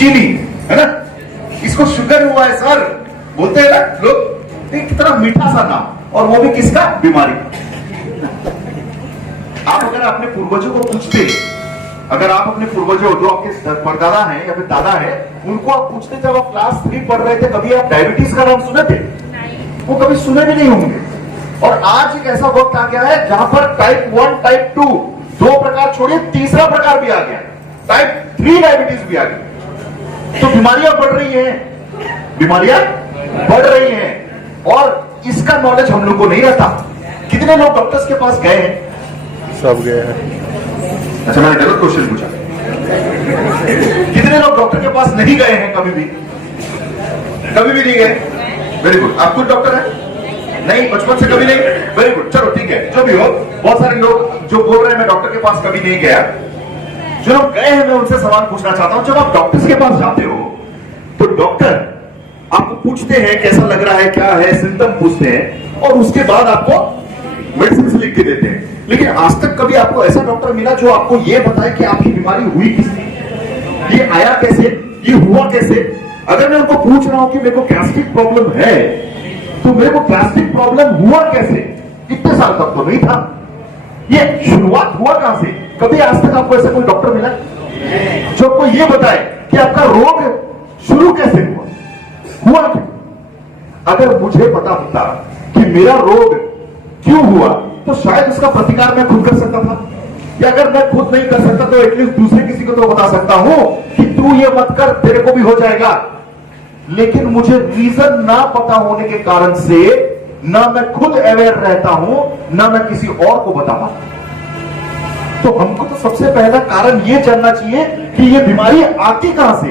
चीनी है ना, इसको शुगर हुआ है सर, बोलते हैं ना लोग, कितना मीठा सा नाम, और वो भी किसका? बीमारी। आप अगर अपने पूर्वजों को पूछते, अगर आप अपने पूर्वजों जो आपके परदादा हैं या फिर दादा है, उनको आप पूछते जब आप क्लास 3 पढ़ रहे थे, कभी आप डायबिटीज का नाम सुने थे? वो कभी सुने भी नहीं होंगे। और आज एक ऐसा वक्त आ गया है जहां पर टाइप 1 टाइप 2 दो प्रकार छोड़िए, तीसरा प्रकार भी आ गया, टाइप 3 डायबिटीज भी आ गई। तो बीमारियां बढ़ रही हैं, बीमारियां बढ़ रही हैं, और इसका नॉलेज हम लोग को नहीं रहता। कितने लोग डॉक्टर्स के पास गए हैं? सब गए हैं। अच्छा, मैंने गलत क्वेश्चन पूछा। कितने लोग डॉक्टर के पास नहीं गए हैं कभी भी? कभी भी नहीं गए? Very good. आप खुद डॉक्टर हैं? नहीं, बचपन से कभी नहीं? वेरी गुड, चलो ठीक है, जो भी हो। बहुत सारे लोग जो बोल रहे हैं मैं डॉक्टर के पास कभी नहीं गया, जो लोग गए हैं मैं उनसे सवाल पूछना चाहता हूं। जब आप डॉक्टर्स के पास जाते हो तो डॉक्टर आपको पूछते हैं कैसा लग रहा है, क्या है, सिम्टम पूछते हैं, और उसके बाद आपको मेडिसिन लिख के देते हैं। लेकिन आज तक कभी आपको ऐसा डॉक्टर मिला जो आपको यह बताए कि आपकी बीमारी हुई किससे, ये आया कैसे, ये हुआ कैसे? अगर मैं उनको पूछ रहा हूं कि मेरे को गैस्ट्रिक प्रॉब्लम है, तो मेरे को गैस्ट्रिक प्रॉब्लम हुआ कैसे? इतने साल तक तो नहीं था, ये शुरुआत हुआ कहां से? कभी आज तक आपको ऐसा कोई डॉक्टर मिला जो आपको ये बताए कि आपका रोग शुरू कैसे हुआ क्यों? अगर मुझे पता होता कि मेरा रोग क्यों हुआ, तो शायद उसका प्रतिकार मैं खुद कर सकता था, या अगर मैं खुद नहीं कर सकता तो एटलीस्ट दूसरे किसी को तो बता सकता हूं कि तू ये मत कर, तेरे को भी हो जाएगा। लेकिन मुझे रीजन ना पता होने के कारण से ना मैं खुद अवेयर रहता हूं, ना मैं किसी और को बता पाता। तो हमको तो सबसे पहला कारण यह जानना चाहिए कि ये बीमारी आती कहां से।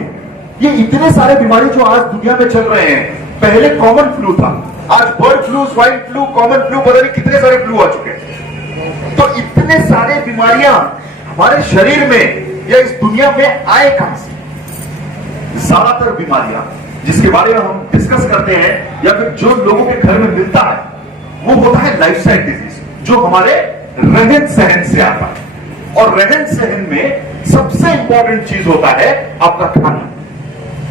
ये इतने सारे बीमारी जो आज दुनिया में चल रहे हैं, पहले कॉमन फ्लू था, आज bird flu, swine flu, common flu, पता नहीं कितने सारे फ्लू आ चुके हैं। तो इतने सारे बीमारियां हमारे शरीर में या इस दुनिया में आए कहां से? ज्यादातर बीमारियां जिसके बारे में हम डिस्कस करते हैं या फिर जो लोगों के घर में मिलता है, वो होता है लाइफस्टाइल डिजीज, जो हमारे रहन सहन से आता है। और रहन सहन में सबसे इंपॉर्टेंट चीज होता है आपका खाना।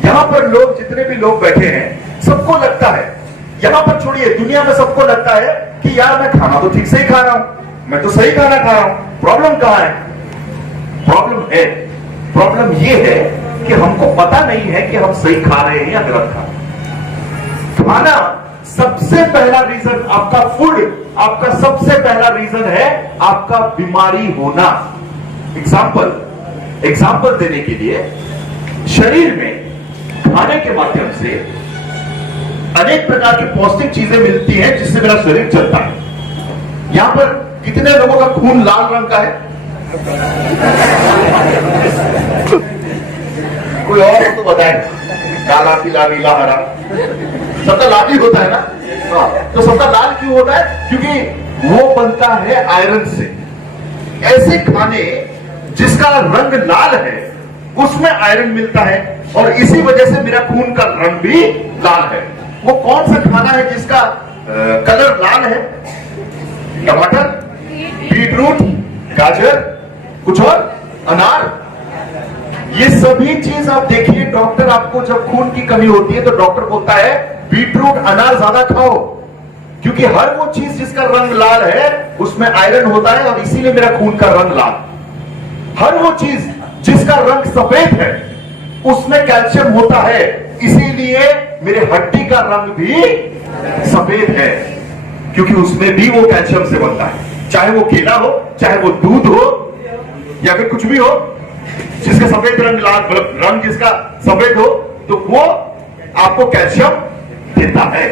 यहां पर लोग, जितने भी लोग बैठे हैं, सबको लगता है, यहां पर छोड़िए, दुनिया में सबको लगता है कि यार मैं खाना तो ठीक से ही खा रहा हूं, मैं तो सही खाना खा रहा हूं। प्रॉब्लम कहां है? प्रॉब्लम यह है कि हमको पता नहीं है कि हम सही खा रहे हैं या गलत खा रहे हैं। खाना सबसे पहला रीजन, आपका फूड आपका सबसे पहला रीजन है आपका बीमारी होना। एग्जाम्पल देने के लिए, शरीर में खाने के माध्यम से अनेक प्रकार की पौष्टिक चीजें मिलती हैं जिससे मेरा शरीर चलता है। यहां पर कितने लोगों का खून लाल रंग का है? कोई और तो बताए, काला, पीला, नीला, हरा, सबका लाल ही होता है ना। तो सबका लाल क्यों होता है? क्योंकि वो बनता है आयरन से। ऐसे खाने जिसका रंग लाल है उसमें आयरन मिलता है, और इसी वजह से मेरा खून का रंग भी लाल है। वो कौन सा खाना है जिसका कलर लाल है? टमाटर, बीटरूट, गाजर, कुछ और, अनार। ये सभी चीज आप देखिए, डॉक्टर आपको जब खून की कमी होती है तो डॉक्टर बोलता है बीटरूट, अनार ज्यादा खाओ, क्योंकि हर वो चीज जिसका रंग लाल है उसमें आयरन होता है, और इसीलिए मेरा खून का रंग लाल। हर वो चीज जिसका रंग सफेद है उसमें कैल्शियम होता है, इसीलिए मेरे हड्डी का रंग भी सफेद है, क्योंकि उसमें भी वो कैल्शियम से बनता है। चाहे वो केला हो, चाहे वो दूध हो, या फिर कुछ भी हो जिसका सफेद रंग, लाल रंग जिसका सफेद हो, तो वो आपको कैल्शियम देता है।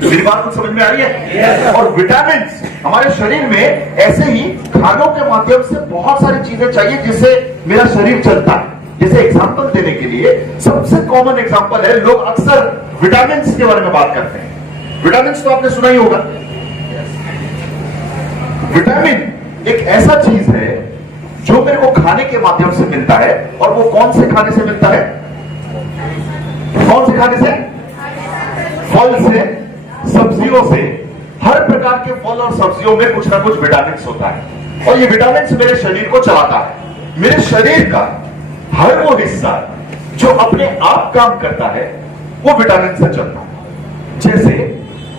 मेरी बात कुछ समझ में आ रही है? और विटामिन हमारे शरीर में ऐसे ही खानों के माध्यम से बहुत सारी चीजें चाहिए जिससे मेरा शरीर चलता है। जैसे एग्जांपल देने के लिए, सबसे कॉमन एग्जांपल है, लोग अक्सर विटामिन के बारे में बात करते हैं। विटामिन तो आपने सुना ही होगा। विटामिन एक ऐसा चीज है जो मेरे को खाने के माध्यम से मिलता है, और वो कौन से खाने से मिलता है? कौन से खाने से? फल से, सब्जियों से। हर प्रकार के फल और सब्जियों में कुछ ना कुछ विटामिन होता है, और ये विटामिन मेरे शरीर को चलाता है। मेरे शरीर का हर वो हिस्सा जो अपने आप काम करता है वो विटामिन से चलता है। जैसे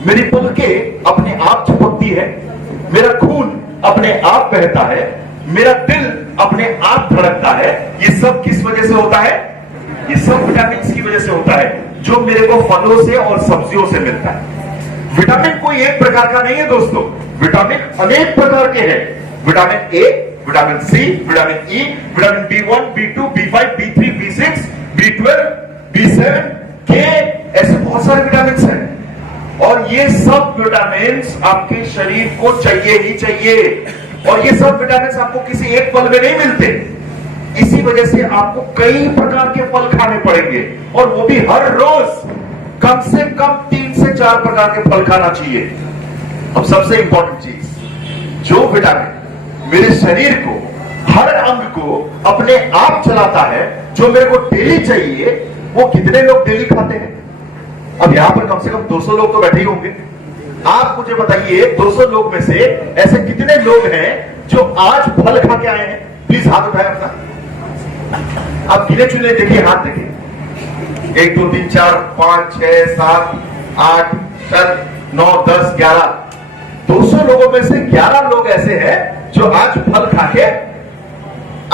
मेरी पलकें अपने आप झपकती है, मेरा खून अपने आप बहता है, मेरा दिल अपने आप धड़कता है। ये सब किस वजह से होता है? ये सब विटामिन की वजह से होता है, जो मेरे को फलों से और सब्जियों से मिलता है। विटामिन कोई एक प्रकार का नहीं है दोस्तों, विटामिन अनेक प्रकार के हैं। Vitamin A, vitamin C, vitamin E, vitamin B1, B2, B5, B3, B6, B12, B7, के, ऐसे बहुत सारे विटामिन हैं। और ये सब विटामिन आपके शरीर को चाहिए ही चाहिए। और ये सब विटामिन आपको किसी एक फल में नहीं मिलते, इसी वजह से आपको कई प्रकार के फल खाने पड़ेंगे, और वो भी हर रोज कम से कम 3 से 4 प्रकार के फल खाना चाहिए। अब सबसे इंपॉर्टेंट चीज, जो विटामिन मेरे शरीर को, हर अंग को अपने आप चलाता है, जो मेरे को डेली चाहिए, वो कितने लोग डेली खाते हैं? अब यहां पर कम से कम 200 लोग तो बैठे ही होंगे। आप मुझे बताइए 200 लोग में से ऐसे कितने लोग हैं जो आज फल खा के आए हैं? प्लीज हाथ उठाएं अपना। आप गिने चुने देखिए, हाथ देखिए। 1 2 3 4 5 6 7 8 9 10 11। 200 लोगों में से 11 लोग ऐसे हैं जो आज फल खा के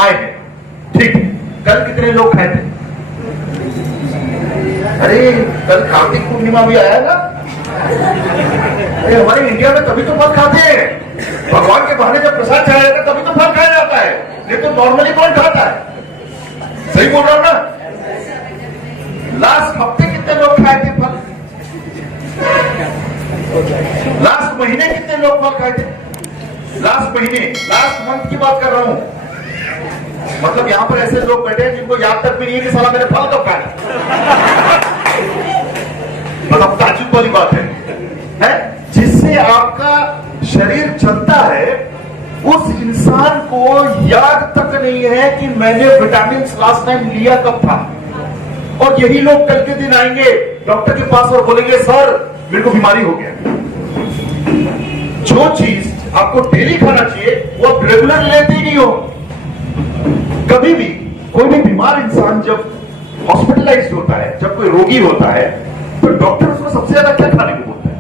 आए हैं। ठीक, कल कितने लोग खाए थे? अरे कल कार्तिक पूर्णिमा भी आया ना। अरे हमारे इंडिया में तभी तो फल खाते हैं, भगवान के बहाने जब प्रसाद चढ़ाया जाता है तभी तो फल खाया जाता है, नहीं तो नॉर्मली कौन खाता है? सही बोल रहा हूं ना? लास्ट हफ्ते कितने लोग खाए थे फल? लास्ट महीने कितने लोग फल खाए थे? लास्ट महीने, लास्ट मंथ की बात कर रहा हूं। मतलब यहां पर ऐसे लोग बैठे हैं जिनको याद तक भी नहीं है कि साला मैंने फल कब खाया। मतलब ताज्जुब वाली बात है? जिससे आपका शरीर चलता है, उस इंसान को याद तक नहीं है कि मैंने विटामिन लास्ट टाइम लिया कब था। और यही लोग कल के दिन आएंगे डॉक्टर के पास और बोलेंगे सर मेरे को बीमारी हो गया। जो चीज आपको डेली खाना चाहिए वो आप रेगुलर लेते ही नहीं हो। कभी भी कोई भी बीमार इंसान जब हॉस्पिटलाइज्ड होता है, जब कोई रोगी होता है, तो डॉक्टर उसको सबसे ज्यादा क्या खाने को बोलता है?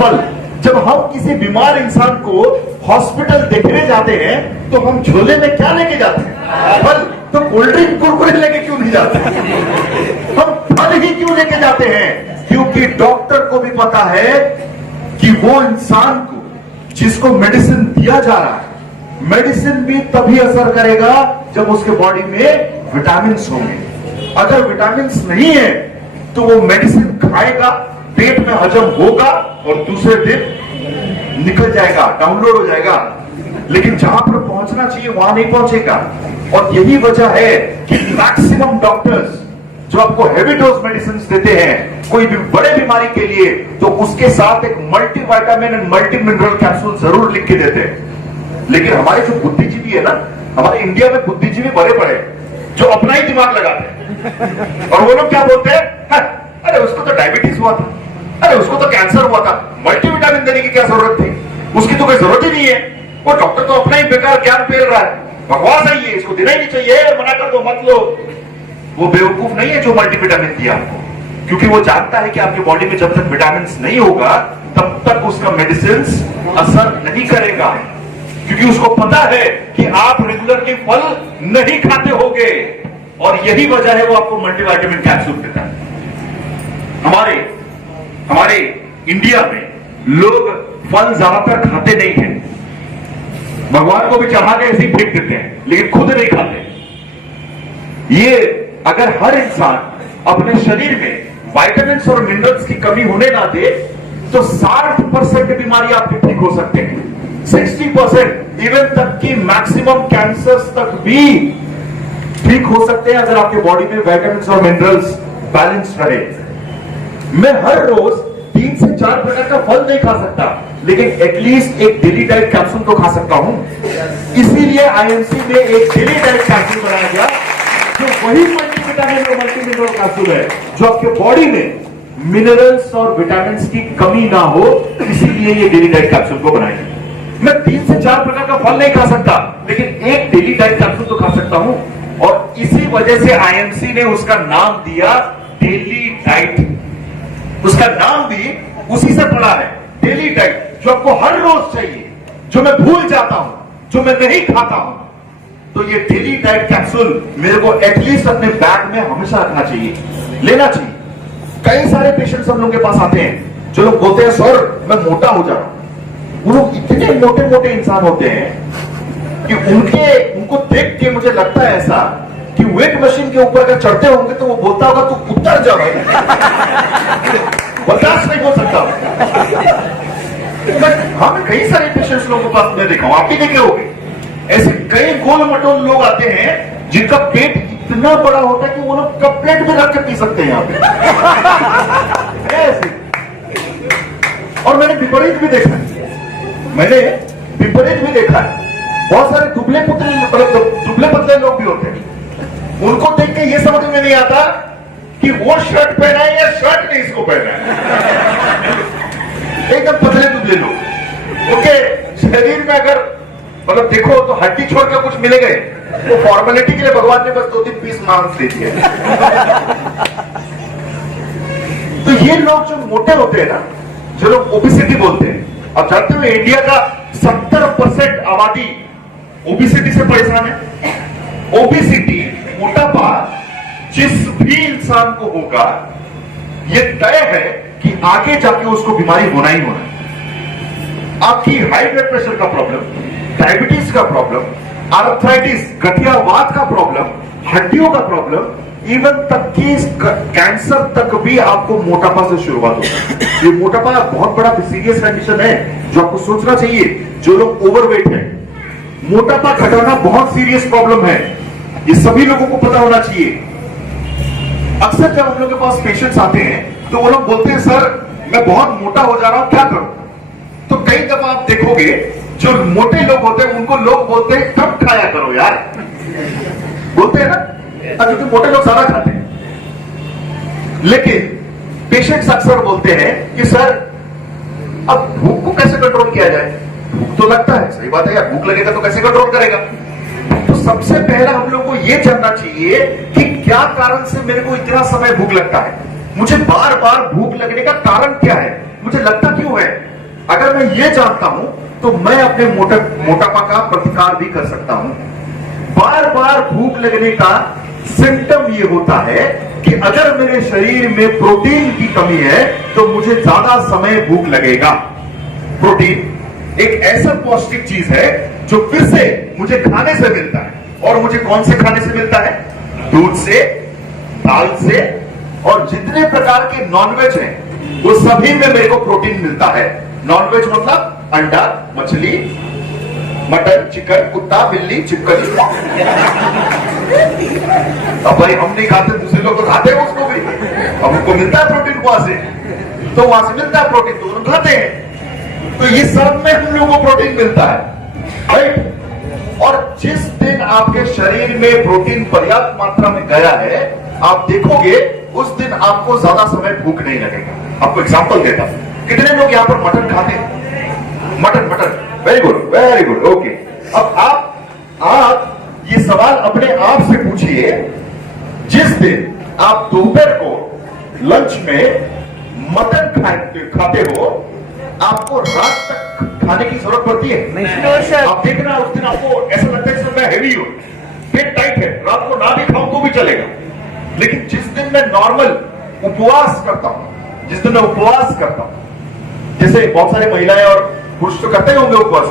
फल। जब हम किसी बीमार इंसान को हॉस्पिटल देखने जाते हैं तो हम झोले में क्या लेके जाते हैं? फल। तो कोल्ड ड्रिंक कुरकुरे लेके क्यों नहीं जाते? हम फल ही क्यों लेके जाते हैं? क्योंकि डॉक्टर को भी पता है कि वो इंसान को जिसको मेडिसिन दिया जा रहा है, मेडिसिन भी तभी असर करेगा जब उसके बॉडी में विटामिन होंगे। अगर विटामिन नहीं है तो वो मेडिसिन खाएगा, पेट में हजम होगा और दूसरे दिन निकल जाएगा, डाउनलोड हो जाएगा, लेकिन जहां पर पहुंचना चाहिए वहां नहीं पहुंचेगा। और यही वजह है कि मैक्सिमम डॉक्टर्स जो आपको हेवी डोज मेडिसिन देते हैं कोई भी बड़े बीमारी के लिए, तो उसके साथ एक multivitamin and multi mineral capsule जरूर लिख के देते हैं। लेकिन हमारे जो बुद्धिजीवी है ना, हमारे इंडिया में बुद्धिजीवी बड़े बड़े जो अपना ही दिमाग लगाते हैं, और वो लोग क्या बोलते हैं? अरे उसको तो डायबिटीज हुआ था, अरे उसको तो कैंसर हुआ था, मल्टीविटामिन देने की क्या जरूरत थी? उसकी तो कोई जरूरत ही नहीं है। वो डॉक्टर तो अपना ही बेकार ज्ञान फेल रहा है, बकवास है ये, इसको देना ही नहीं चाहिए, मना कर दो, मत लो। वो बेवकूफ नहीं है जो मल्टीविटामिन दिया आपको, क्योंकि वो जानता है कि आपकी बॉडी में जब तक विटामिन नहीं होगा तब तक उसका मेडिसिन असर नहीं करेगा, क्योंकि उसको पता है कि आप रेगुलरली फल नहीं खाते होगे, और यही वजह है वो आपको मल्टीविटामिन कैप्सूल देता है। हमारे इंडिया में लोग फल ज्यादातर खाते नहीं हैं, भगवान को भी चढ़ा के ऐसे ही फेंक देते हैं, लेकिन खुद नहीं खाते। ये अगर हर इंसान अपने शरीर में विटामिन और मिनरल्स की कमी होने ना दे तो 60% बीमारी आपके ठीक हो सकते हैं, 60%, इवन तक कि मैक्सिमम कैंसर्स तक भी ठीक हो सकते हैं अगर आपके बॉडी में विटामिन और मिनरल्स बैलेंस रहे। मैं हर रोज 3 से 4 प्रकार का फल नहीं खा सकता, लेकिन एटलीस्ट एक डेली डाइट कैप्सूल तो खा सकता हूं। इसीलिए आईएमसी में एक डेली डाइट कैप्सूल बनाया गया जो वही मल्टीविटामिन और मल्टी मिनरल कैप्सूल है जो आपके बॉडी में मिनरल्स और विटामिन की कमी ना हो, इसीलिए ये डेली डाइट कैप्सूल को बनाया गया। मैं 3 से 4 प्रकार का फल नहीं खा सकता, लेकिन एक डेली डाइट कैप्सूल तो खा सकता हूं। और इसी वजह से आईएमसी ने उसका नाम दिया डेली डाइट। उसका नाम भी उसी से पड़ा है, डेली डाइट, जो आपको हर रोज चाहिए, जो मैं भूल जाता हूं, जो मैं नहीं खाता हूं। तो ये डेली डाइट कैप्सूल मेरे को एटलीस्ट अपने बैग में हमेशा रखना चाहिए, लेना चाहिए। कई सारे पेशेंट्स हम लोग के पास आते हैं जो लोग बोलते हैं सर मैं मोटा हो जा रहा हूं। वो लोग इतने मोटे मोटे इंसान होते हैं कि उनको देख के मुझे लगता है ऐसा कि वेट मशीन के ऊपर अगर चढ़ते होंगे तो वो बोलता होगा तू उतर जा भाई, बर्दाश्त नहीं हो सकता। हम कई सारे पेशेंट्स लोगों के पास में देखा हूं, आप भी देखे होंगे, ऐसे कई गोल मटोल लोग आते हैं जिनका पेट इतना बड़ा होता है कि वो लोग कप प्लेट में रख के पी सकते हैं यहाँ पे ऐसे। और मैंने विपरीत भी देखा है, बहुत सारे दुबले पतले लोग भी होते हैं, उनको देख के ये समझ में नहीं आता कि वो शर्ट पहना है या शर्ट ने इसको पहना है। एकदम पतले दुबले लोग, उनके शरीर में अगर मतलब देखो तो हड्डी छोड़ के कुछ मिले गए, वो फॉर्मेलिटी के लिए भगवान ने बस 2-3 पीस मांस दे दिए। तो ये लोग जो मोटे होते हैं ना, जो लोग ओबिसिटी बोलते हैं, अब जानते हो इंडिया का 70% आबादी ओबिसिटी से परेशान है। ओबिसिटी, मोटापा जिस भी इंसान को होगा, ये तय है कि आगे जाके उसको बीमारी होना ही होना है। आपकी हाई ब्लड प्रेशर का प्रॉब्लम, डायबिटीज का प्रॉब्लम, आर्थराइटिस, गठियावात का प्रॉब्लम, हड्डियों का प्रॉब्लम, इवन तक कि कैंसर तक भी आपको मोटापा से शुरुआत होता है। ये मोटापा बहुत बड़ा सीरियस कंडीशन है जो आपको सोचना चाहिए। जो लोग ओवरवेट है, मोटापा घटाना बहुत सीरियस प्रॉब्लम है, ये सभी लोगों को पता होना चाहिए। अक्सर जब हम लोग के पास पेशेंट्स आते हैं तो वो लोग बोलते हैं सर मैं बहुत मोटा हो जा रहा हूं, क्या करूं? तो कई दफा आप देखोगे जो मोटे लोग होते हैं उनको लोग बोलते हैं कम खाया करो यार, बोलते हैं ना, क्योंकि मोटे लोग ज्यादा खाते हैं। लेकिन पेशेंट्स अक्सर बोलते हैं कि सर अब भूख को कैसे कंट्रोल किया जाए? भूख तो लगता है, सही बात है यार, भूख लगेगा तो कैसे कंट्रोल करेगा? तो सबसे पहला हम लोग को यह जानना चाहिए कि क्या कारण से मेरे को इतना समय भूख लगता है, मुझे बार बार भूख लगने का कारण क्या है, मुझे लगता क्यों है? अगर मैं ये जानता हूं तो मैं अपने मोटापा का प्रतिकार भी कर सकता हूं। बार बार भूख लगने का सिम्टम ये होता है कि अगर मेरे शरीर में प्रोटीन की कमी है तो मुझे ज्यादा समय भूख लगेगा। प्रोटीन एक ऐसा पौष्टिक चीज है जो फिर से मुझे खाने से मिलता है, और मुझे कौन से खाने से मिलता है? दूध से, दाल से, और जितने प्रकार के नॉनवेज हैं वो सभी में मेरे को प्रोटीन मिलता है। नॉनवेज मतलब अंडा, मछली, मटन, चिकन, कुत्ता, बिल्ली, चिपकली। अब भाई हम नहीं खाते, दूसरे लोग तो खाते हैं उसको भी, अब उनको मिलता है प्रोटीन वहां से, तो वहां से मिलता है प्रोटीन तो लोग खाते हैं। तो ये सब में हम लोगों को प्रोटीन मिलता है, राइट? और जिस दिन आपके शरीर में प्रोटीन पर्याप्त मात्रा में गया है, आप देखोगे उस दिन आपको ज्यादा समय भूख नहीं लगेगा। आपको एग्जांपल देता हूं, कितने लोग यहां पर मटन खाते हैं? Mutton, very good, okay. अब आप ये सवाल अपने आप से पूछिए, जिस दिन आप दोपहर को लंच में मटन खाते हो, आपको रात तक खाने की जरूरत पड़ती है? नहीं। आप देखना उस दिन आपको ऐसा लगता है कि मैं हेवी हूं, पेट टाइट है, रात को ना भी खाऊं तो भी चलेगा। लेकिन जिस दिन मैं नॉर्मल उपवास करता हूं, जैसे बहुत सारी महिलाएं और पुरुष तो करते होंगे उपवास,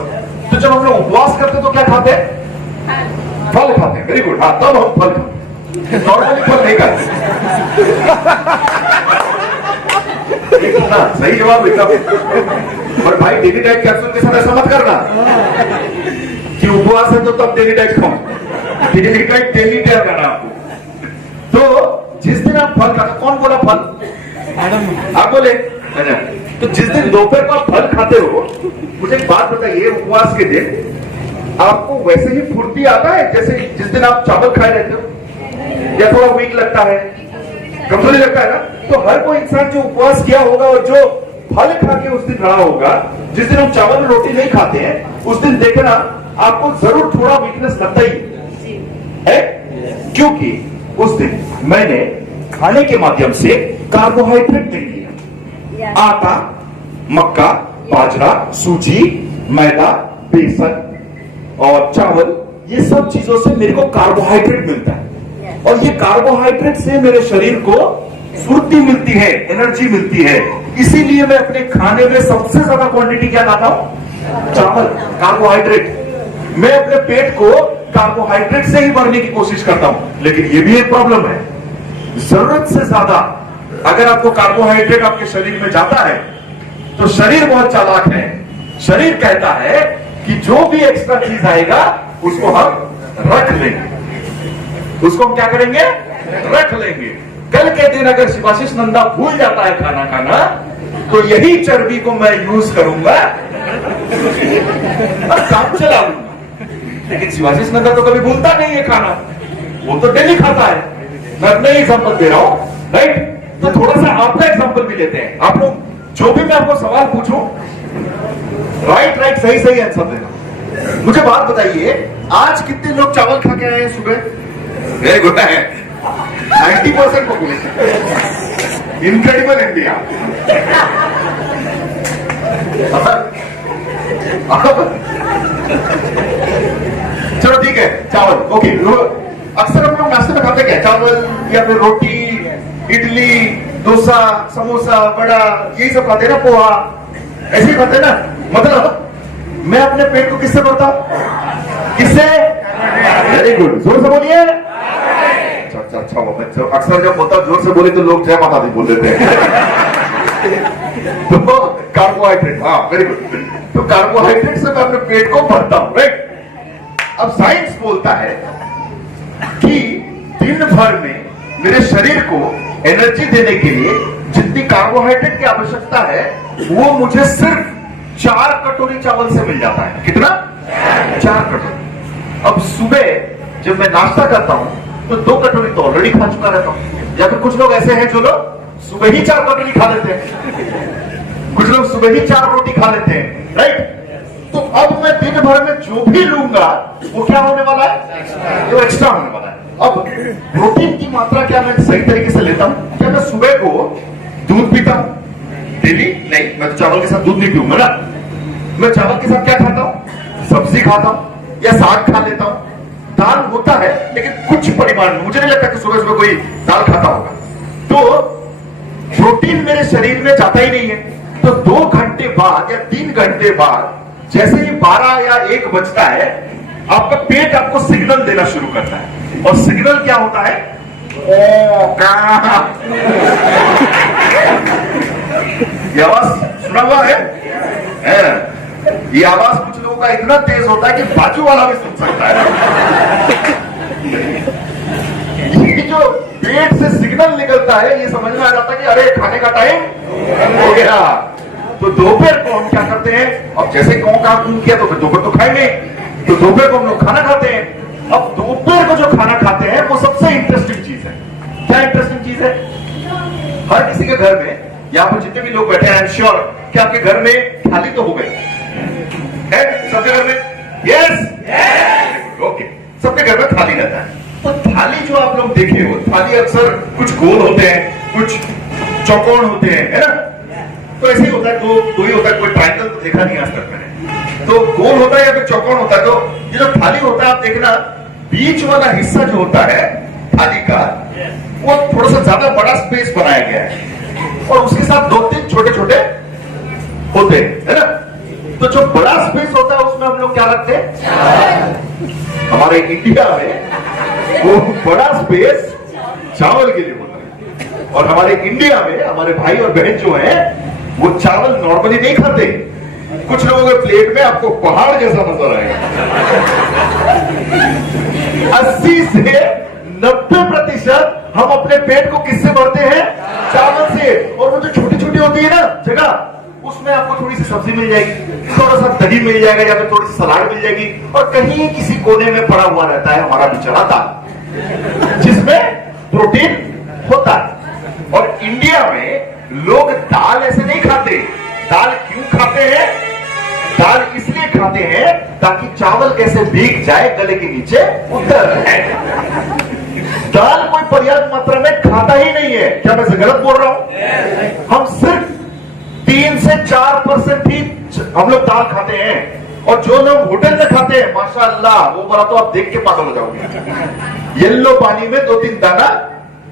तो जब हम लोग उपवास करते तो क्या खाते हैं? फल खाते हैं। वेरी गुड, हाँ, तब हम फल खाते, नॉर्मली फल नहीं खाते। सही जवाब एकदम। और भाई डेली डाइट कैप्सूल के साथ ऐसा मत करना कि उपवास है तो तब डेली डाइट खाओ, डेली डाइट करना आपको। तो जिस दिन आप फल खाते, कौन बोला फल? आप बोले। तो जिस दिन दोपहर को आप फल खाते हो, मुझे एक बात बताइए, उपवास के दिन आपको वैसे ही फुर्ती आता है जैसे जिस दिन आप चावल खाए रहते हो, या थोड़ा वीक लगता है, कमजोरी लगता है ना? तो हर कोई इंसान जो उपवास किया होगा और जो फल खा के उस दिन रहा होगा, जिस दिन हम चावल रोटी नहीं खाते हैं, उस दिन देखना आपको जरूर थोड़ा वीकनेस लगता ही है। क्योंकि उस दिन मैंने खाने के माध्यम से कार्बोहाइड्रेट नहीं लिया। आटा, मक्का, बाजरा, सूजी, मैदा, बेसन और चावल, ये सब चीजों से मेरे को कार्बोहाइड्रेट मिलता है और ये कार्बोहाइड्रेट से मेरे शरीर को फुर्ती मिलती है, एनर्जी मिलती है। इसीलिए मैं अपने खाने में सबसे ज्यादा क्वांटिटी क्या खाता हूं? चावल, कार्बोहाइड्रेट। मैं अपने पेट को कार्बोहाइड्रेट से ही भरने की कोशिश करता हूं, लेकिन ये भी एक प्रॉब्लम है। जरूरत से ज्यादा अगर आपको कार्बोहाइड्रेट आपके शरीर में जाता है तो शरीर बहुत चालाक है। शरीर कहता है कि जो भी एक्स्ट्रा चीज आएगा उसको हम रख लेंगे, उसको हम क्या करेंगे? रख लेंगे। कल के दिन अगर शिवाशीष नंदा भूल जाता है खाना खाना तो यही चर्बी को मैं यूज करूंगा और काम चला लूंगा। लेकिन शिवाशीष नंदा तो कभी भूलता नहीं है खाना, वो तो डेली खाता है। मैं अपने एग्जांपल दे रहा हूं, राइट? तो थोड़ा सा आपका एग्जांपल भी लेते हैं। आप लोग जो भी मैं आपको सवाल पूछूं, राइट सही सही आंसर देना। मुझे बात बताइए, आज कितने लोग चावल खा के आए हैं सुबह? वेरी गुड है, 90% पॉपुलेशन। Incredible India. चलो ठीक है, चावल ओके। अक्सर हम लोग नाश्ते में खाते क्या? चावल या फिर रोटी, इडली, डोसा, समोसा, बड़ा, यही सब खाते ना, पोहा, ऐसे ही खाते ना। मतलब मैं अपने पेट को किससे भरता हूं? किससे? वेरी गुड, जोर से बोलिए। अच्छा, अक्सर जब बोलता जोर से बोले तो लोग जय माता दी बोल देते हैं। तो कार्बोहाइड्रेट, हाँ वेरी गुड। तो कार्बोहाइड्रेट से मैं अपने पेट को भरता हूं, राइट? अब साइंस बोलता है कि दिन भर में मेरे शरीर को एनर्जी देने के लिए जितनी कार्बोहाइड्रेट की आवश्यकता है वो मुझे सिर्फ 4 कटोरी चावल से मिल जाता है। कितना? 4 कटोरी। अब सुबह जब मैं नाश्ता करता हूं तो 2 कटोरी तो ऑलरेडी खा चुका रहता हूं। या फिर कुछ लोग ऐसे हैं जो लोग सुबह ही 4 कटोरी खा लेते हैं, कुछ लोग सुबह ही 4 रोटी खा लेते हैं, राइट? तो अब मैं दिन भर में जो भी लूंगा वो क्या होने वाला है? जो एक्स्ट्रा होने वाला है। अब प्रोटीन की मात्रा क्या मैं सही तरीके से लेता हूं? क्या मैं सुबह को दूध पीता हूं डेली? नहीं, मैं तो चावल के साथ दूध नहीं पीऊंगा ना। मैं चावल के साथ क्या खाता हूं? सब्जी खाता हूं या साग खा लेता हूं। दाल होता है लेकिन कुछ परिमाण में। मुझे नहीं लगता कि सुबह सुबह कोई दाल खाता होगा। तो प्रोटीन मेरे शरीर में जाता ही नहीं है। तो 2 घंटे बाद या 3 घंटे बाद जैसे ही 12 या 1 बजता है, आपका पेट आपको सिग्नल देना शुरू करता है। और सिग्नल क्या होता है? ये आवाज सुना हुआ है? ये आवाज कुछ लोगों का इतना तेज होता है कि बाजू वाला भी सुन सकता है। ये जो पेट से सिग्नल निकलता है, ये समझ में आ जाता है कि अरे खाने का टाइम हो गया। तो दोपहर को हम क्या करते हैं? अब जैसे कौन काम किया तो फिर दोपहर तो खाएंगे, तो दोपहर को हम लोग खाना खाते हैं। अब दोपहर को जो खाना खाते हैं वो सबसे इंटरेस्टिंग चीज है। क्या इंटरेस्टिंग चीज है? हर किसी के घर में, यहाँ पर जितने भी लोग बैठे हैं, आई एम श्योर कि आपके घर में थाली तो हो गई है सबके घर में? Yes, okay. सबके घर में थाली रहता है। तो थाली जो आप लोग देखे हो, थाली अक्सर कुछ गोल होते हैं, कुछ चौकोर होते हैं, है ना? तो ऐसे ही होता है, दो ही होता है। कोई ट्रायंगल तो देखा नहीं आज तक मैंने। तो गोल होता है या फिर चौकोर होता है। तो ये जो थाली होता है, आप देखना बीच वाला हिस्सा जो होता है थाली का, वो थोड़ा सा ज्यादा बड़ा स्पेस बनाया गया है और उसके साथ 2-3 छोटे छोटे होते हैं, है ना? तो जो बड़ा स्पेस होता है उसमें हम लोग क्या रखते हैं? हमारे इंडिया में वो बड़ा स्पेस चावल के लिए होता है। और हमारे इंडिया में हमारे भाई और बहन जो हैं वो चावल नॉर्मली नहीं खाते। कुछ लोगों के प्लेट में आपको पहाड़ जैसा नजर आएगा। 80 से 90% हम अपने पेट को किससे भरते हैं? चावल से। और वो जो छोटी छोटी होती है ना जगह, उसमें आपको थोड़ी सी सब्जी मिल जाएगी, थोड़ा सा दही मिल जाएगा या फिर थोड़ी सी सलाद मिल जाएगी। और कहीं किसी कोने में पड़ा हुआ रहता है हमारा बेचारा दाल, जिसमें प्रोटीन होता है। और इंडिया में लोग दाल ऐसे नहीं खाते। दाल क्यों खाते हैं? दाल इसलिए खाते हैं ताकि चावल कैसे भीग जाए, गले के नीचे उतर है। पर्याप्त मात्रा में खाता ही नहीं है। क्या मैं गलत बोल रहा हूं? हम सिर्फ 3 से 4% ही हम लोग दाल खाते हैं, और जो लोग होटल में खाते हैं माशाअल्लाह, वो बड़ा तो आप देख के पागल हो जाओगे। येलो पानी में 2-3 दाना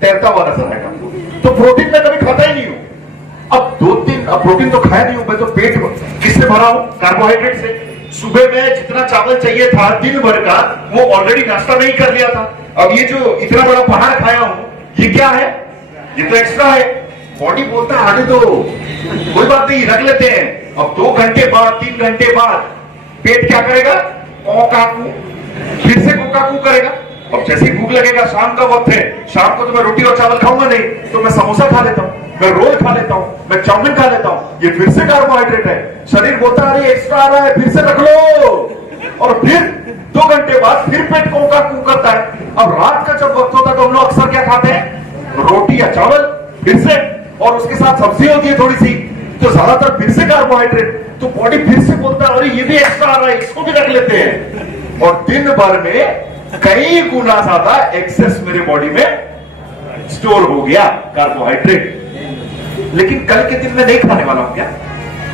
तैरता हुआ नजर आएगा। तो प्रोटीन में कभी खाता ही नहीं हूं। अब 2-3 प्रोटीन तो खाया नहीं हूं मैं, तो पेट किससे भरा हूं? कार्बोहाइड्रेट से। सुबह में जितना चावल चाहिए था दिन भर का, वो ऑलरेडी नाश्ता नहीं कर लिया था। अब ये जो इतना बड़ा पहाड़ खाया हूं, ये क्या है? ये तो एक्स्ट्रा है। बॉडी बोलता है आने दो, कोई बात नहीं, रख लेते हैं। अब 2 घंटे बाद, 3 घंटे बाद पेट क्या करेगा? कोकाकू, फिर से कोकाकू करेगा। अब जैसे ही भूख लगेगा, शाम का वक्त है, शाम को तो मैं रोटी और चावल खाऊंगा नहीं, तो मैं समोसा खा लेता हूं, मैं रोल खा लेता हूं, मैं चाउमीन खा लेता हूं। ये फिर से कार्बोहाइड्रेट है। शरीर बोलता है अरे एक्स्ट्रा आ रहा है, फिर से रख लो, और फिर 2 घंटे बाद फिर पेट कोकाकू करता है। अब रात का जब वक्त होता है तो हम लोग अक्सर क्या खाते हैं? रोटी या चावल, फिर से, और उसके साथ सब्जी होती है थोड़ी सी, तो ज्यादातर फिर से कार्बोहाइड्रेट। तो बॉडी फिर से बोलता है अरे ये भी एक्स्ट्रा आ रहा है, इसको भी रख लेते हैं, और दिन भर में कई गुना ज्यादा एक्सेस मेरे बॉडी में स्टोर हो गया कार्बोहाइड्रेट। लेकिन कल के दिन में नहीं खाने वाला हूं क्या?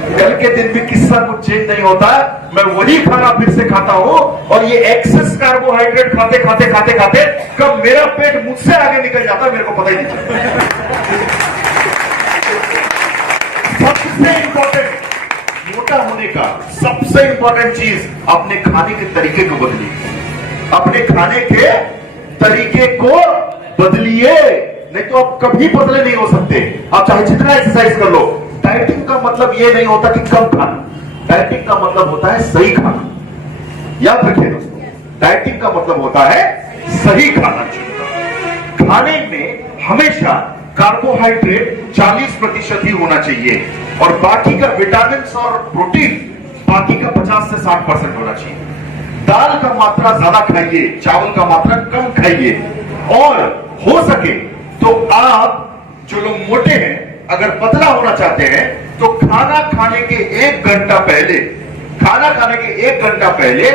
कल के दिन भी किस्सा कुछ चेंज नहीं होता, मैं वही खाना फिर से खाता हूं, और ये एक्सेस कार्बोहाइड्रेट खाते खाते खाते खाते कब मेरा पेट मुझसे आगे निकल जाता है मेरे को पता ही नहीं चलता। सबसे इंपॉर्टेंट, मोटा होने का सबसे इंपॉर्टेंट चीज, अपने खाने के तरीके को बदलिए। अपने खाने के तरीके को बदलिए, नहीं तो आप कभी पतले नहीं हो सकते। आप चाहे जितना एक्सरसाइज कर लो। डाइटिंग का मतलब यह नहीं होता कि कम खाना, डाइटिंग का मतलब होता है सही खाना। याद रखिए दोस्तों, डाइटिंग का मतलब होता है सही खाना। खाने में हमेशा कार्बोहाइड्रेट 40% ही होना चाहिए, और बाकी का विटामिन और प्रोटीन बाकी का 50 से 60% होना चाहिए। दाल का मात्रा ज्यादा खाइए, चावल का मात्रा कम खाइए, और हो सके तो आप जो लोग मोटे हैं, अगर पतला होना चाहते हैं, तो खाना खाने के 1 घंटा पहले, खाना खाने के 1 घंटा पहले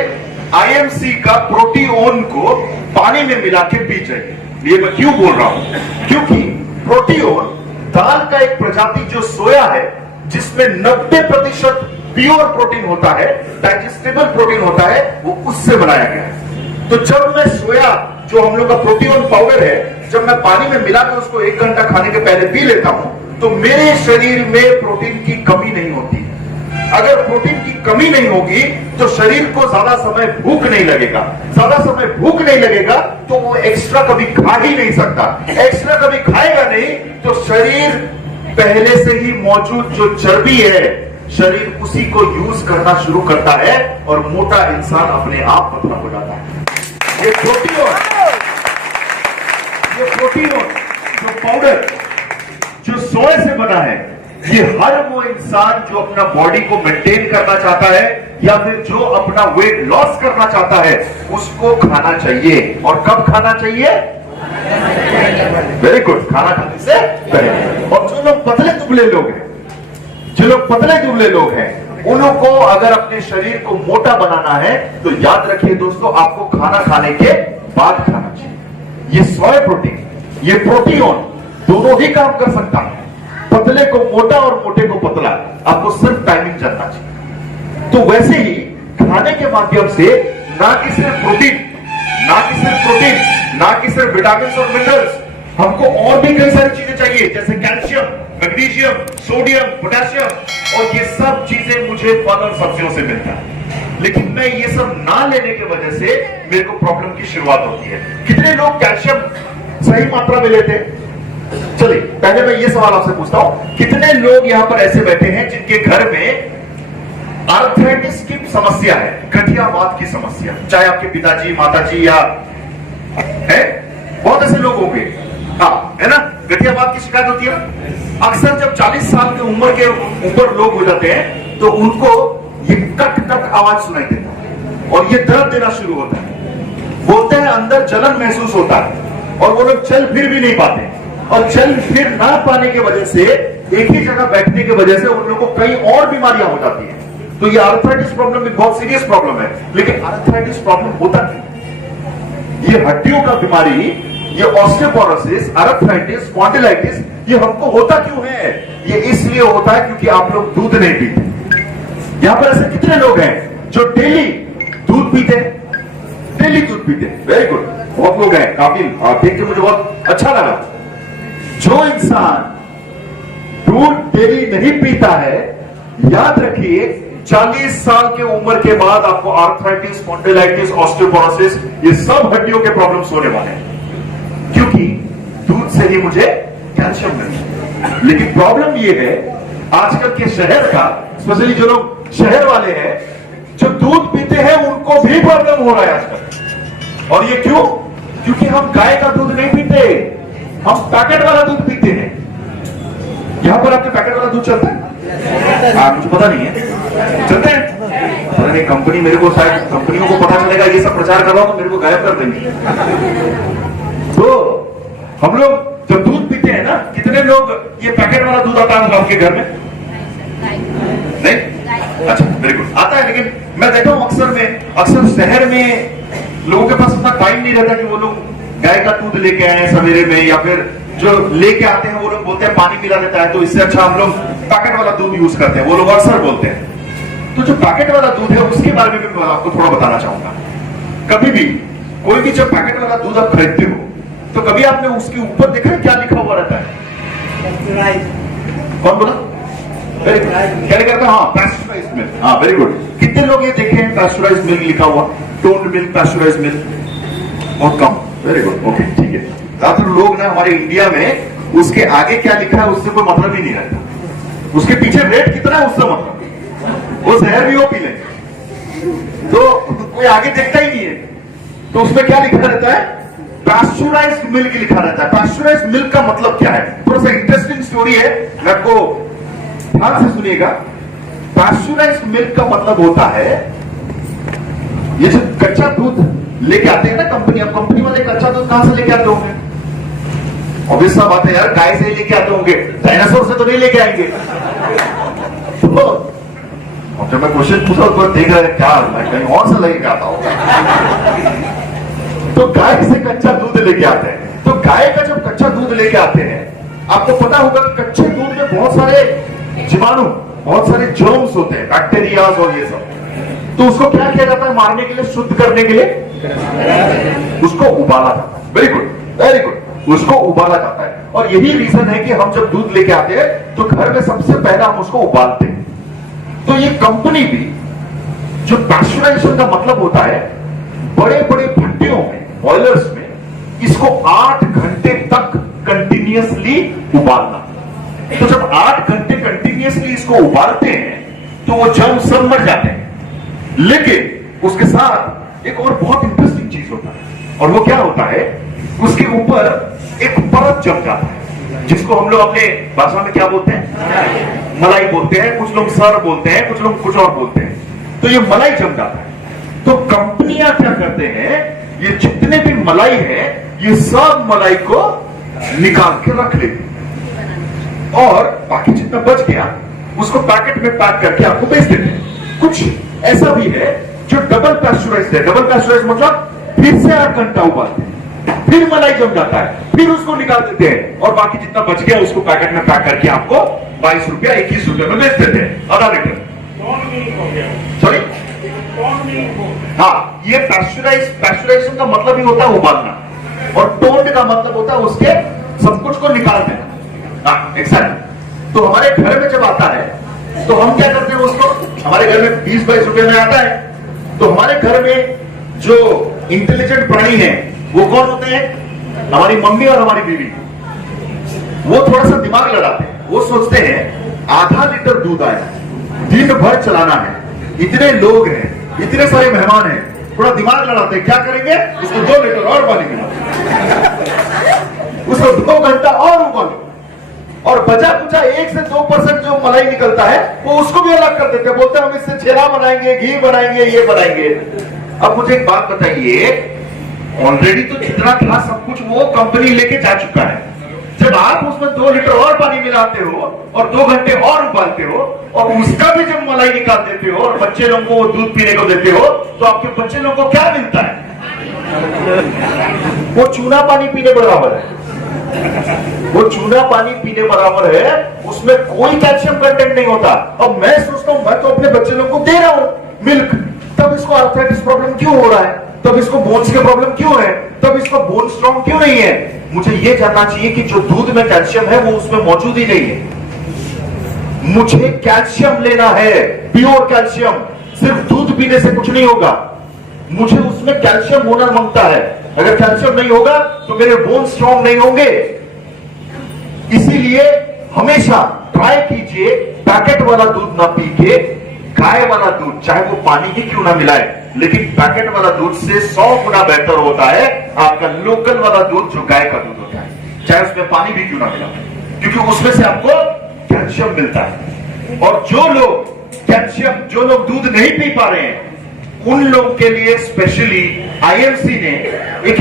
आईएमसी का प्रोटीओन को पानी में मिला के पी जाइए। ये मैं क्यों बोल रहा हूं? क्योंकि प्रोटीओन दाल का एक प्रजाति जो सोया है, जिसमें 90% प्योर प्रोटीन होता है, डाइजेस्टेबल प्रोटीन होता है, वो उससे बनाया गया है। तो जब मैं सोया, जो हम लोग का प्रोटीन पाउडर है, जब मैं पानी में मिलाकर उसको 1 घंटा खाने के पहले पी लेता हूं, तो मेरे शरीर में प्रोटीन की कमी नहीं होती। अगर प्रोटीन की कमी नहीं होगी तो शरीर को ज्यादा समय भूख नहीं लगेगा। ज्यादा समय भूख नहीं लगेगा तो वो एक्स्ट्रा कभी खा ही नहीं सकता। एक्स्ट्रा कभी खाएगा नहीं तो शरीर पहले से ही मौजूद जो चर्बी है, शरीर उसी को यूज करना शुरू करता है, और मोटा इंसान अपने आप पतला हो जाता है। ये प्रोटीन जो पाउडर जो सोए से बना है, ये हर वो इंसान जो अपना बॉडी को मेंटेन करना चाहता है, या फिर जो अपना वेट लॉस करना चाहता है, उसको खाना चाहिए। और कब खाना चाहिए? वेरी गुड, खाना खाने से पहले। और जो लोग पतले दुबले लोग हैं, जो लोग पतले दुबले लोग हैं, उन लोगों को अगर अपने शरीर को मोटा बनाना है, तो याद रखिए दोस्तों, आपको खाना खाने के बाद खाना चाहिए। ये सोया प्रोटीन, ये प्रोटीन दोनों ही काम कर सकता है। पतले को मोटा और मोटे को पतला, आपको सिर्फ टाइमिंग जानना चाहिए। तो वैसे ही खाने के माध्यम से ना कि सिर्फ प्रोटीन, ना कि सिर्फ विटामिन और मिनरल्स, हमको और भी कई सारी चीजें चाहिए, जैसे कैल्शियम, मैग्नीशियम, सोडियम, पोटेशियम, और ये सब चीजें मुझे फल और सब्जियों से मिलता है। लेकिन मैं ये सब ना लेने की वजह से मेरे को प्रॉब्लम की शुरुआत होती है। कितने लोग कैल्शियम सही मात्रा में लेते हैं? चलिए पहले मैं ये सवाल आपसे पूछता हूं, कितने लोग यहां पर ऐसे बैठे हैं जिनके घर में आर्थराइटिस की समस्या है, गठियावात की समस्या, चाहे आपके पिताजी, माताजी या है, बहुत ऐसे लोग होंगे, हाँ है ना, गठियावात की शिकायत होती है। अक्सर जब 40 साल की उम्र के ऊपर लोग हो जाते हैं तो उनको ये कट कट आवाज सुनाई देता है और ये दर्द देना शुरू होता है। बोलते हैं अंदर जलन महसूस होता है और वो लोग चल फिर भी नहीं पाते, और चल फिर ना पाने की वजह से, एक ही जगह बैठने की वजह से उन लोगों को कई और बीमारियां हो जाती है। तो ये आर्थराइटिस प्रॉब्लम एक बहुत सीरियस प्रॉब्लम है। लेकिन आर्थराइटिस प्रॉब्लम होता नहीं, ये हड्डियों का बीमारी ये ऑस्टियोपोरोसिस, आर्थराइटिस, स्पॉन्डिलाइटिस, ये हमको होता क्यों है? ये इसलिए होता है क्योंकि आप लोग दूध नहीं पीते। यहां पर ऐसे कितने लोग हैं जो डेली दूध पीते हैं? डेली दूध पीते हैं, वेरी गुड, बहुत लोग हैं, काफी देख के मुझे बहुत अच्छा लगा। जो इंसान दूध डेली नहीं पीता है, याद रखिए 40 साल के उम्र के बाद आपको आर्थराइटिस, स्पॉन्डिलाइटिस, ऑस्टियोपोरोसिस, ये सब हड्डियों के प्रॉब्लम्स होने वाले हैं, क्योंकि दूध से ही मुझे कैल्शियम मिलता। लेकिन प्रॉब्लम ये है आजकल के शहर का, स्पेशली जो लोग शहर वाले हैं, जो दूध पीते हैं उनको भी प्रॉब्लम हो रहा है आजकल। और ये क्यों? क्योंकि हम गाय का दूध नहीं पीते, हम पैकेट वाला दूध पीते हैं। यहां पर आपके पैकेट वाला दूध चलता है? मुझे पता नहीं है, चलते हैं? पता नहीं, कंपनी मेरे को, शायद कंपनियों को पता चलेगा ये सब प्रचार कर रहा हूं तो मेरे को गायब कर देंगे। तो हम लोग जब दूध पीते हैं ना, कितने लोग ये पैकेट वाला दूध आता है आपके घर में? नहीं? अच्छा, वेरी गुड, आता है। लेकिन मैं देखता हूं अक्सर शहर में लोगों के पास उतना टाइम नहीं रहता कि वो लोग गाय का दूध लेके आए सवेरे में, या फिर जो लेके आते हैं वो लोग बोलते हैं पानी मिला देता है, तो इससे अच्छा हम लोग पैकेट वाला दूध यूज करते हैं, वो लोग अक्सर बोलते हैं। तो जो पैकेट वाला दूध है उसके बारे में भी मैं आपको थोड़ा बताना चाहूंगा। कभी भी कोई भी जब पैकेट वाला दूध आप खरीदते हो तो कभी आपने उसके ऊपर देखा है क्या लिखा हुआ रहता है? कौन बोला? वेरी गुड, क्या लिखा रहता है? हाँ, पैस्चराइज्ड मिल्क। हाँ, वेरी गुड। कितने लोग ये देखे हैं पैस्चराइज्ड मिल्क लिखा हुआ? टोन्ड मिल्क, पैस्चराइज्ड मिल्क, बहुत कम। वेरी गुड, ओके, ठीक है। ज्यादातर लोग ना हमारे इंडिया में उसके आगे क्या लिखा है उससे कोई मतलब ही नहीं रहता, उसके पीछे रेट कितना है उससे मतलब, वो जहर भी वो पी लेंगे, तो कोई आगे देखता ही नहीं है। तो उसमें क्या लिखा रहता है? पैस्चराइज्ड मिल्क लिखा रहता है। पैस्चराइज्ड मिल्क का मतलब क्या है? थोड़ा सा इंटरेस्टिंग स्टोरी है, मैं आपको ध्यान से सुनिएगा। पैस्चराइज्ड मिल्क का मतलब होता है, ये जो कच्चा दूध लेके आते हैं ना कंपनी, अब कंपनी वाले कच्चा दूध कहां से लेके आते होंगे? ऑब्वियस सा बात है यार, गाय से ही लेके आते होंगे, डायनासोर से तो नहीं लेके आएंगे। तो जब मैं क्वेश्चन पूछा तो देख रहे हैं क्या मैं कहीं और से लेके आता होगा। तो गाय से कच्चा दूध लेके आते हैं। तो गाय का जब कच्चा दूध लेके आते हैं, आपको पता होगा कि कच्चे दूध में बहुत सारे जीवाणु, बहुत सारे जर्म्स होते हैं, बैक्टीरियाज और ये सब। तो उसको क्या किया जाता है मारने के लिए, शुद्ध करने के लिए? उसको उबाला जाता है। वेरी गुड, वेरी गुड, उसको उबाला जाता है। और यही रीजन है कि हम जब दूध लेके आते हैं तो घर में सबसे पहले हम उसको उबालते हैं। तो ये कंपनी भी, जो पैस्चराइजेशन का मतलब होता है, बड़े बड़े भट्टियों में, बॉयलर्स में, इसको 8 घंटे तक कंटिन्यूअसली उबालना। तो जब 8 घंटे कंटिन्यूअसली इसको उबालते हैं तो वो जर्म सब मर जाते हैं। लेकिन उसके साथ एक और बहुत इंटरेस्टिंग चीज होता है, और वो क्या होता है? उसके ऊपर एक परत जम जाता है, जिसको हम लोग अपने भाषा में क्या बोलते हैं? मलाई बोलते हैं, कुछ लोग सर बोलते हैं, कुछ लोग कुछ और बोलते हैं। तो ये मलाई जम जाता है। तो कंपनियां क्या करते हैं, ये जितने भी मलाई है ये सब मलाई को निकाल के रख लेते हैं, और बाकी जितना बच गया उसको पैकेट में पैक करके आपको बेच देते हैं। कुछ ऐसा भी है जो डबल पैस्चराइज्ड है। डबल पैस्चराइज्ड मतलब फिर से 8 घंटा उबालते हैं, फिर मलाई जम जाता है, फिर उसको निकाल देते हैं, और बाकी जितना बच गया उसको पैकेट में पैक करके आपको 22 रुपया 21 रुपये में बेच देते हैं, आधा लीटर। सॉरी, हाँ, ये पैस्चराइजेशन का मतलब ही होता है उबालना, और टोन्ड का मतलब होता है उसके सब कुछ को निकाल देना। हाँ, एग्जैक्ट। तो हमारे घर में जब आता है तो हम क्या करते हैं उसको, हमारे घर में 20-22 रुपए में आता है। तो हमारे घर में जो इंटेलिजेंट प्राणी है वो कौन होते हैं? हमारी मम्मी और हमारी बीवी। वो थोड़ा सा दिमाग लड़ाते हैं, वो सोचते हैं आधा लीटर दूध आया, दिन भर चलाना है, इतने लोग हैं, इतने सारे मेहमान हैं, थोड़ा दिमाग लड़ाते हैं, क्या करेंगे? उसको 2 लीटर और पानी मिला, उसको 2 घंटा और उबालो, और बचा कुचा 1 से 2% जो मलाई निकलता है वो उसको भी अलग कर देते हैं, बोलते हैं हम इससे छेना बनाएंगे, घी बनाएंगे, ये बनाएंगे। अब मुझे एक बात बताइए, ऑलरेडी तो जितना था सब कुछ वो कंपनी लेके जा चुका है। जब आप उसमें 2 लीटर और पानी मिलाते हो और 2 घंटे और उबालते हो, और उसका भी जब मलाई निकाल देते हो और बच्चे लोगों को दूध पीने को देते हो, तो आपके बच्चे लोगों को क्या मिलता है? वो चूना पानी पीने बराबर है, वो चूना पानी पीने बराबर है, उसमें कोई कैल्शियम कंटेंट नहीं होता। अब मैं सोचता हूं मैं तो अपने बच्चे लोग को दे रहा हूं मिल्क, तब इसको आर्थराइटिस प्रॉब्लम क्यों हो रहा है, तब इसको बोन्स के प्रॉब्लम क्यों है, तब इसका बोन स्ट्रॉन्ग क्यों नहीं है। मुझे यह जानना चाहिए कि जो दूध में कैल्शियम है वो उसमें मौजूद ही नहीं है। मुझे कैल्शियम लेना है, प्योर कैल्शियम। सिर्फ दूध पीने से कुछ नहीं होगा, मुझे उसमें कैल्शियम होना मांगता है। अगर कैल्शियम नहीं होगा तो मेरे बोन स्ट्रॉन्ग नहीं होंगे। इसीलिए हमेशा ट्राई कीजिए पैकेट वाला दूध ना पी के गाय वाला दूध, चाहे वो पानी ही क्यों ना मिलाए, लेकिन पैकेट वाला दूध से 100 गुना बेहतर होता है आपका लोकल वाला दूध जो गाय का दूध होता है, चाहे उसमें पानी भी क्यों ना मिला, क्योंकि उसमें से आपको कैल्शियम मिलता है। और जो लोग दूध नहीं पी पा रहे हैं उन लोगों के लिए स्पेशली आईएमसी ने एक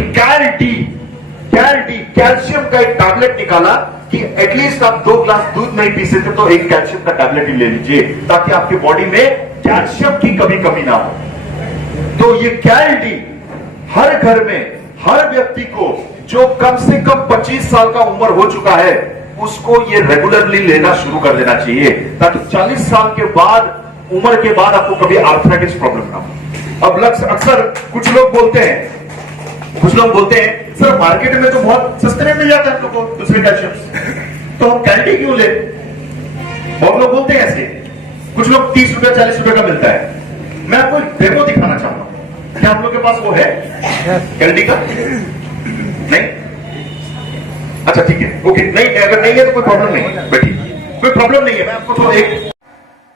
कैल्शियम का एक टैबलेट निकाला कि एटलीस्ट आप 2 ग्लास दूध नहीं पी सकते तो एक कैल्शियम का टैबलेट ही ले लीजिए, ताकि आपकी बॉडी में कैल्शियम की कमी ना हो। तो ये कैल्डी हर घर में हर व्यक्ति को जो कम से कम 25 साल का उम्र हो चुका है उसको ये रेगुलरली लेना शुरू कर देना चाहिए, ताकि 40 साल के बाद उम्र के बाद आपको कभी आर्थराइटिस प्रॉब्लम ना हो। अब अक्सर कुछ लोग बोलते हैं सर मार्केट में तो बहुत सस्ते में मिल जाता है हम लोग को दूसरे कैल्शियम, तो हम कैल्डी क्यों ले। बहुत लोग बोलते हैं ऐसे, कुछ लोग 30 रुपए 40 रुपए का मिलता है। मैं आपको एक डेमो दिखाना चाहता हूं, क्या आप लोग के पास वो है कैल्डी का? नहीं, अच्छा ठीक है, ओके, नहीं अगर नहीं है तो कोई प्रॉब्लम नहीं है, बैठिए, कोई प्रॉब्लम नहीं है। मैं आपको तो एक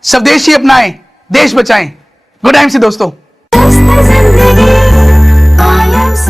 स्वदेशी अपनाएं, देश बचाएं। गुड टाइम से दोस्तों। जिंदगी IMC